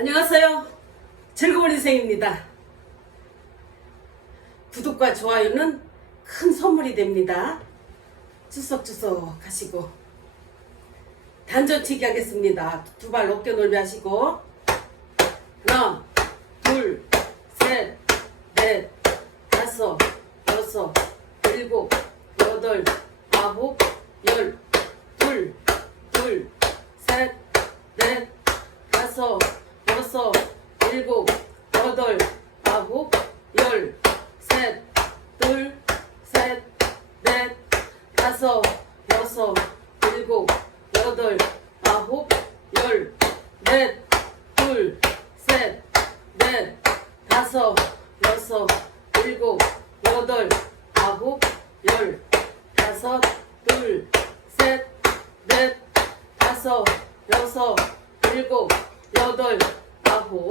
안녕하세요. 즐거운 인생입니다. 구독과 좋아요는 큰 선물이 됩니다. 추석추석 하시고 단전치기 하겠습니다. 두 발 어깨 넓이 하시고 하나, 둘, 셋, 넷, 다섯, 여섯, 일곱, 여덟, 아홉, 열, 둘, 둘, 셋, 넷, 다섯, 일곱, 여덟, 아홉, 열, 셋, 둘, 셋, 넷, 다섯, 여섯, 일곱, 여덟, 아홉, 열, 넷, 둘, 셋, 넷, 다섯, 여섯, 일곱, 여덟, 아홉, 열, 다섯, 둘, 셋, 넷, 다섯, 여섯, 일곱, 여덟, 아홉,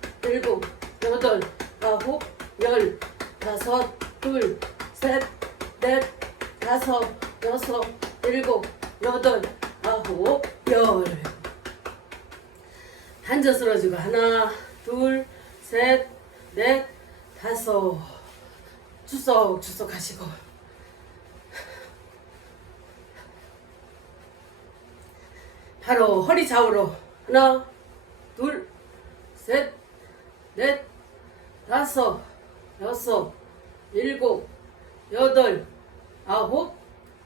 일곱, 여덟, 아홉, 열, 다섯, 둘, 셋, 넷, 다섯, 여섯, 일곱, 여덟, 아홉, 열. 단전 쓰러지고 하나, 둘, 셋, 넷, 다섯. 추석 추석 하시고. 바로 허리 좌우로 하나, 둘, 셋, 넷, 다섯, 여섯, 일곱, 여덟, 아홉,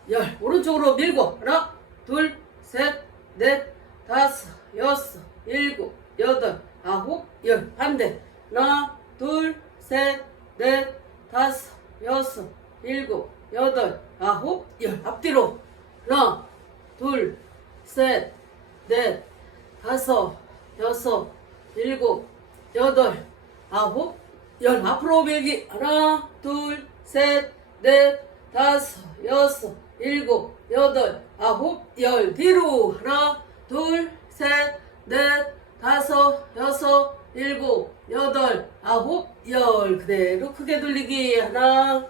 열. 오른쪽으로 밀고 하나, 둘, 셋, 넷, 다섯, 여섯, 일곱, 여덟, 아홉, 열. 반대. 하나, 둘, 셋, 넷, 다섯, 여섯, 일곱, 여덟, 아홉, 열. 앞뒤로. 하나, 둘, 셋, 넷, 다섯, 여섯, 일곱, 여덟, 아홉, 열. 앞으로 밀기. 하나, 둘, 셋, 넷, 다섯, 여섯, 일곱, 여덟, 아홉, 열. 뒤로. 하나, 둘, 셋, 넷, 다섯, 여섯, 일곱, 여덟, 아홉, 열. 그대로 크게 돌리기. 하나,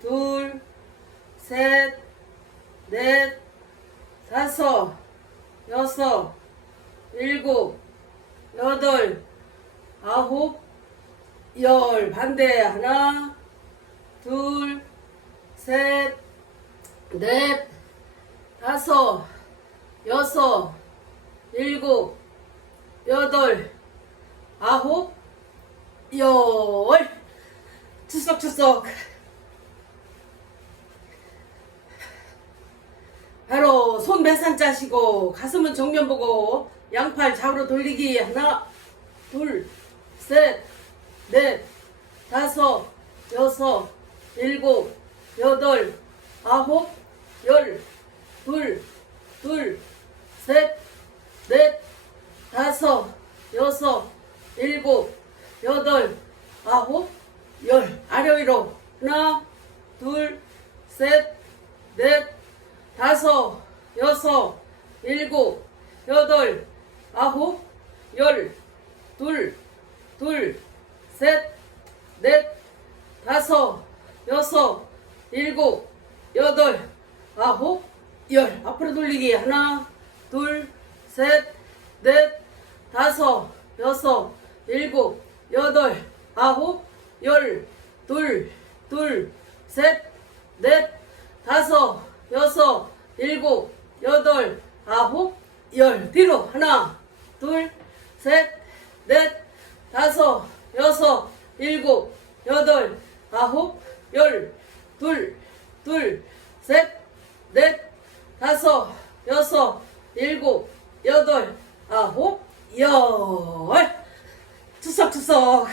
둘, 셋, 넷, 다섯, 여섯, 일곱, 여덟, 아홉, 열. 반대. 하나, 둘, 셋, 넷, 다섯, 여섯, 일곱, 여덟, 아홉, 열. 추석추석. 바로 손 매산 짜시고 가슴은 정면 보고 양팔 좌우로 돌리기 하나 둘셋 넷 다섯 여섯 일곱 여덟 아홉 열 둘 둘 셋 넷 다섯 여섯 일곱 여덟 아홉 열. 아래 위로. 하나 둘 셋 넷 다섯, 여섯, 일곱, 여덟, 아홉, 열, 둘, 둘, 셋, 넷, 다섯, 여섯, 일곱, 여덟, 아홉, 열. 앞으로 돌리기. 하나, 둘, 셋, 넷, 다섯, 여섯, 일곱, 여덟, 아홉, 열, 둘, 둘, 셋, 넷, 다섯, 여섯, 일곱, 여덟, 아홉, 열. 뒤로 하나, 둘, 셋, 넷, 다섯, 여섯, 일곱, 여덟, 아홉, 열. 둘, 둘, 셋, 넷, 다섯, 여섯, 일곱, 여덟, 아홉, 열. 투석투석.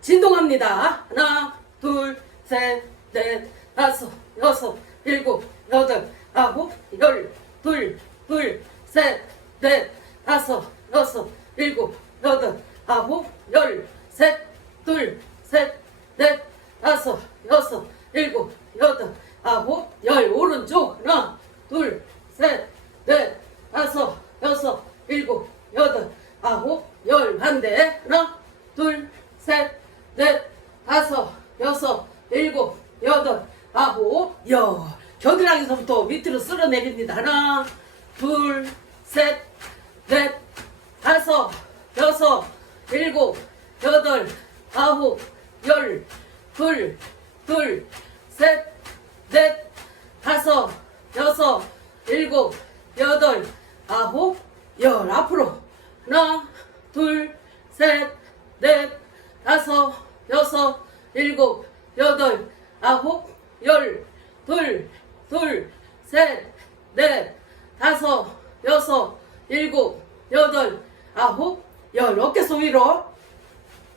진동합니다. 하나, 둘, 셋, 넷, 다섯, 여섯, 일곱, 여덟, 아홉, 열. 둘, 둘, 셋, 넷, 다섯, 여섯, 일곱, 여덟, 아홉, 열, 셋, 둘, 셋, 넷, 다섯, 여섯, 일곱, 여덟, 아홉, 열. 오른쪽 하나, 둘, 셋, 넷, 다섯, 여섯, 일곱, 여덟, 아홉, 열. 반대 하나, 둘, 셋, 넷, 다섯, 여섯, 일곱, 여덟, 아홉, 열. 겨드랑이서부터 밑으로 쓸어 내립니다. 하나, 둘, 셋, 넷, 다섯, 여섯, 일곱, 여덟, 아홉, 열, 둘, 둘, 셋, 넷, 다섯, 여섯, 일곱, 여덟, 아홉, 열. 앞으로. 하나, 둘, 셋, 넷, 다섯, 여섯, 일곱, 여덟, 아홉, 열, 둘, 둘, 셋, 넷, 다섯, 여섯, 일곱, 여덟, 아홉, 열. 어깨 속 위로.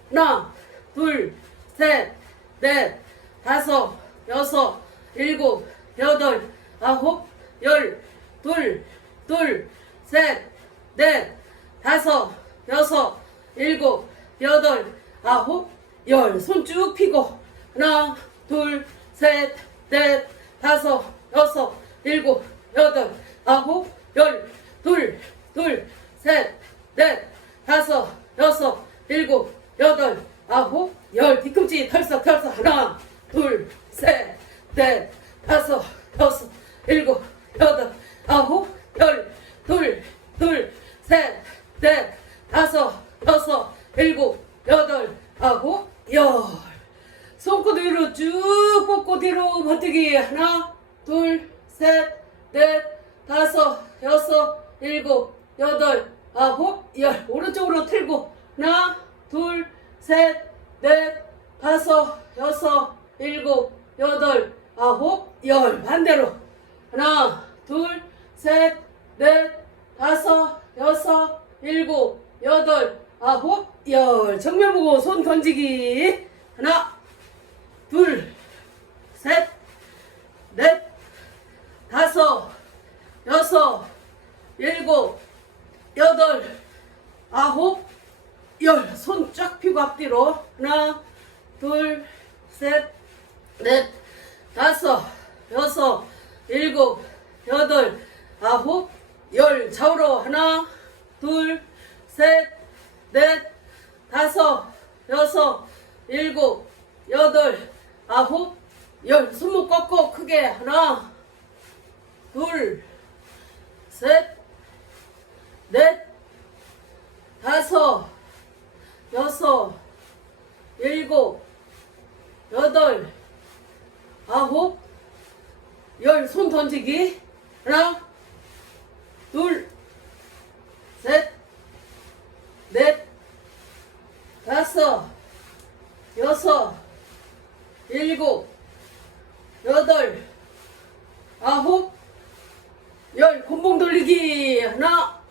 하나, 둘, 셋, 넷, 다섯, 여섯, 일곱, 여덟, 아홉, 열, 둘, 둘, 셋, 넷, 다섯, 여섯, 일곱, 여덟, 아홉, 열. 손 쭉 펴고. 하나, 둘, 셋, 넷, 다섯, 여섯, 일곱, 여덟, 아홉, 열. 둘, 둘, 셋, 넷, 다섯, 여섯, 일곱, 여덟, 아홉, 열. 뒤꿈치 털썩 털썩. 하나, 둘, 셋, 넷, 다섯, 여섯, 일곱, 여덟, 아홉, 열. 둘, 둘, 셋, 넷, 다섯, 여섯, 일곱, 여덟, 아홉, 열. 손끝 위로 쭉 뻗고 뒤로 버티기. 하나, 둘, 셋, 넷, 다섯, 여섯, 일곱, 여덟, 아홉, 열. 오른쪽으로 틀고. 하나, 둘, 셋, 넷, 다섯, 여섯, 일곱, 여덟, 아홉, 열. 반대로. 하나, 둘, 셋, 넷, 다섯, 여섯, 일곱, 여덟, 아홉, 열. 정면 보고 손 던지기. 하나, 둘, 셋, 넷, 다섯, 여섯, 일곱, 여덟, 아홉, 열. 손 쫙 펴고 앞뒤로. 하나, 둘, 셋, 넷, 다섯, 여섯, 일곱, 여덟, 아홉, 열. 좌우로. 하나, 둘, 셋, 넷, 다섯, 여섯, 일곱, 여덟, 아홉, 열. 손목 꺾고 크게. 하나, 둘, 셋, 넷, 다섯, 여섯, 일곱, 여덟, 아홉, 열. 손 던지기. 하나, 둘, 셋, 넷, 다섯, 여섯, 일곱, 여덟, 아홉, 열. 곤봉 돌리기. 하나,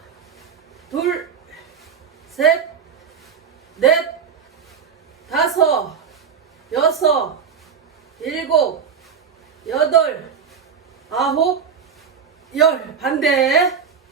둘, 셋, 넷, 다섯, 여섯, 일곱, 여덟, 아홉, 열. 반대.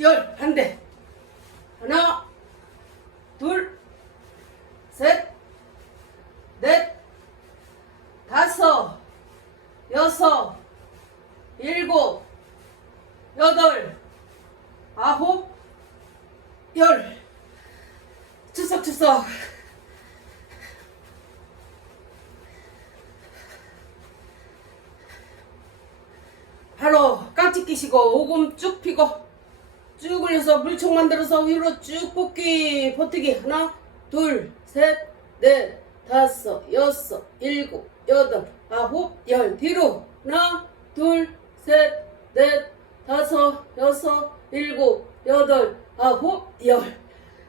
열. 반대. 하나, 둘, 셋, 넷, 다섯, 여섯, 일곱, 여덟, 아홉, 열. 추석추석. 바로 깍지 끼시고 오금 쭉 피고 쭉 올려서 물총 만들어서 위로 쭉 뽑기 버티기 하나 둘 셋 넷 다섯 여섯 일곱 여덟 아홉 열 뒤로 하나 둘 셋 넷 다섯, 여섯, 일곱, 여덟, 아홉, 열.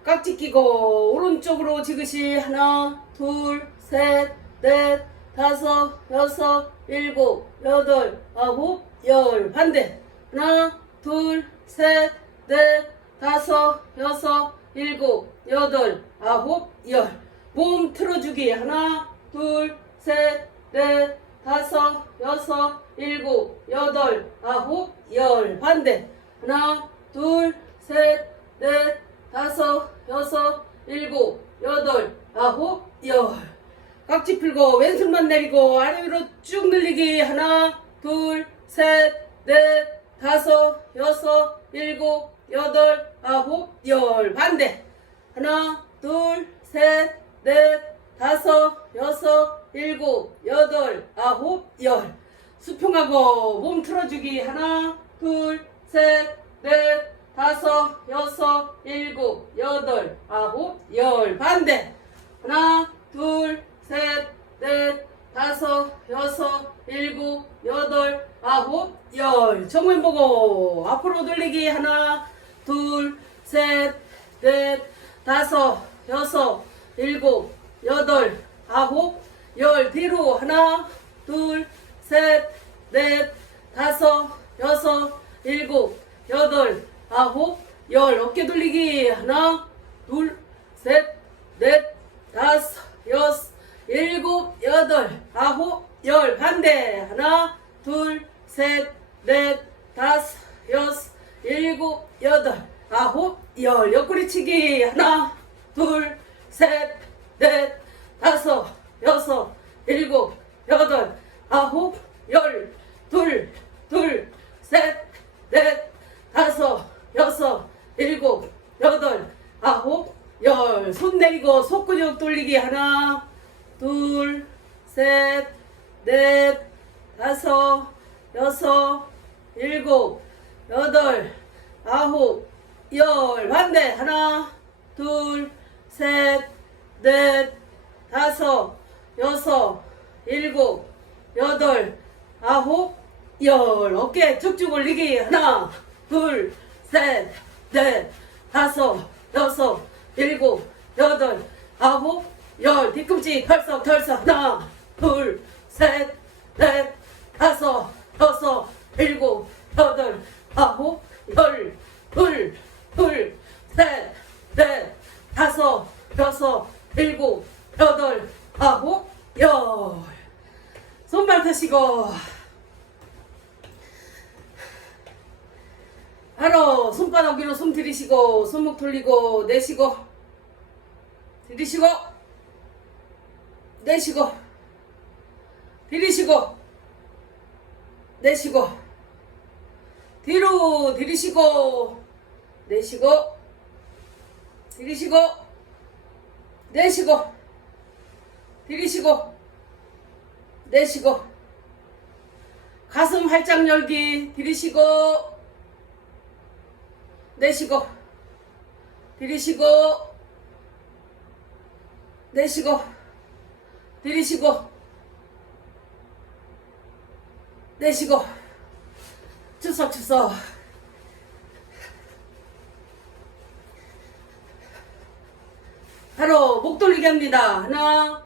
깍지 끼고 오른쪽으로 지그시 하나, 둘, 셋, 넷, 다섯, 여섯, 일곱, 여덟, 아홉, 열. 반대. 하나, 둘, 셋, 넷, 다섯, 여섯, 일곱, 여덟, 아홉, 열. 몸 틀어주기. 하나, 둘, 셋, 넷, 다섯, 여섯, 일곱, 여덟, 아홉, 열. 반대. 하나, 둘, 셋, 넷, 다섯, 여섯, 일곱, 여덟, 아홉, 열. 깍지 풀고 왼손만 내리고 아래 위로 쭉 늘리기. 하나, 둘, 셋, 넷, 다섯, 여섯, 일곱, 여덟, 아홉, 열. 반대. 하나, 둘, 셋, 넷, 다섯, 여섯, 일곱, 여덟, 아홉, 열. 수평하고 몸 틀어주기. 하나, 둘, 셋, 넷, 다섯, 여섯, 일곱, 여덟, 아홉, 열. 반대. 하나, 둘, 셋, 넷, 다섯, 여섯, 일곱, 여덟, 아홉, 열. 정면 보고 앞으로 돌리기. 하나, 둘, 셋, 넷, 다섯, 여섯, 일곱, 여덟, 아홉, 열. 뒤로 하나, 둘, 셋, 넷, 다섯, 여섯, 일곱, 여덟, 아홉, 열. 어깨 돌리기. 하나, 둘, 셋, 넷, 다섯, 여섯, 일곱, 여덟, 아홉, 열. 반대. 하나, 둘, 셋, 넷, 다섯, 여섯, 일곱, 여덟, 아홉, 열. 옆구리 치기. 하나, 둘, 셋, 넷, 다섯, 여섯, 일곱, 여덟, 아홉, 열. 둘, 둘, 셋, 넷, 다섯, 여섯, 일곱, 여덟, 아홉, 열. 손 내리고 속근육 돌리기. 하나, 둘, 셋, 넷, 다섯, 여섯, 일곱, 여덟, 아홉, 열. 반대. 하나, 둘, 셋, 넷, 다섯, 여섯, 일곱, 여덟, 아홉, 열. 어깨 쭉쭉 올리기. 하나, 둘, 셋, 넷, 다섯, 여섯, 일곱, 여덟, 아홉, 열. 뒤꿈치 털썩 털썩. 하나, 둘, 셋, 넷, 다섯, 일곱, 여덟, 아홉, 열. 둘, 둘, 셋, 넷, 다섯, 여섯, 일곱, 여덟, 아홉, 열. 손발 드시고. 바로 손바닥 위로 손 들이시고 손목 돌리고 내쉬고. 들이쉬고. 내쉬고. 들이쉬고. 내쉬고 뒤로 들이쉬고 내쉬고 들이쉬고 내쉬고 들이쉬고 내쉬고. 가슴 활짝 열기 들이쉬고 내쉬고 들이쉬고 내쉬고 들이쉬고 내쉬고 추석추석 바로 목 돌리기 합니다 하나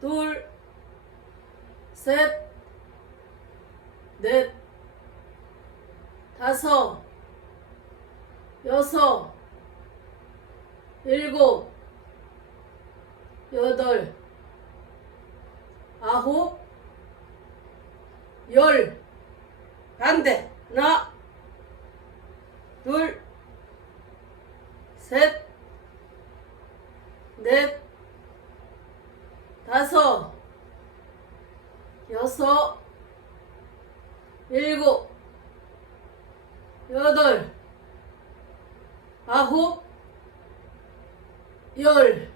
둘 셋, 넷, 다섯, 여섯, 일곱, 여덟, 아홉, 열. 반대. 하나, 둘, 셋, 넷, 다섯, 여섯, 일곱, 여덟, 아홉, 열.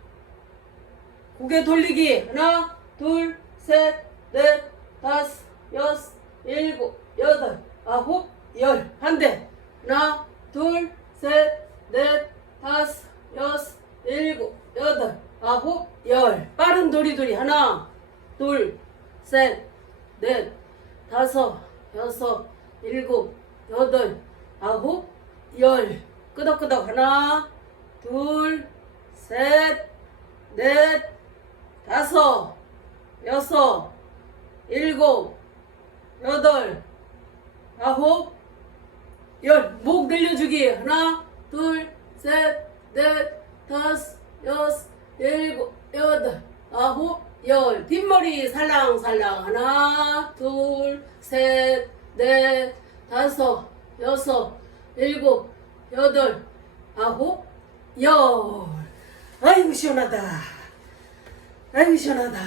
고개 돌리기. 하나, 둘, 셋, 넷, 다섯, 여섯, 일곱, 여덟, 아홉, 열. 반대. 하나, 둘, 셋, 넷, 다섯, 여섯, 일곱, 여덟, 아홉, 열. 빠른 도리도리. 하나, 둘, 셋, 넷, 다섯, 여섯, 일곱, 여덟, 아홉, 열. 끄덕끄덕 하나, 둘, 셋, 넷, 다섯, 여섯, 일곱, 여덟, 아홉, 열. 목 늘려주기. 하나, 둘, 셋, 넷, 다섯, 여섯, 일곱, 여덟, 아홉, 열. 뒷머리 살랑살랑. 하나, 둘, 셋, 넷, 다섯, 여섯, 일곱, 여덟, 아홉, 열. 아이고, 시원하다. 아이고, 시원하다.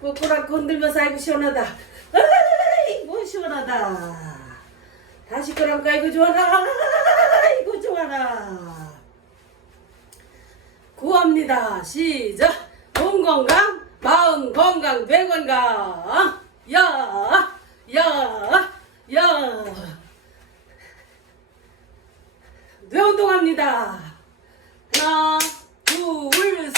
꼬꼬락 건들면서 아이고, 시원하다. 아이고, 시원하다. 다시 그런가? 이거 좋아라. 이거 좋아라. 구합니다. 시작. 몸 건강 마음 건강 뇌 건강. 야 야 야. 뇌 운동합니다. 하나 둘셋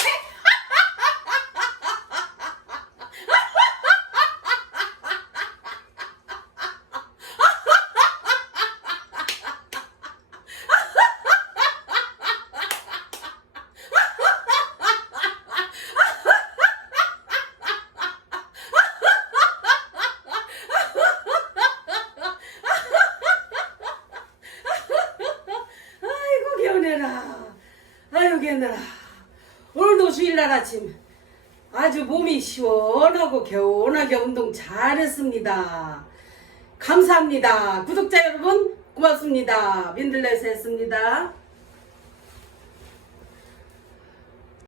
아이고 개운해라 아이고 개운해라 오늘도 주일날 아침. 아주 몸이 시원하고 개운하게 운동 잘했습니다. 감사합니다. 구독자 여러분 고맙습니다. 민들레스 했습니다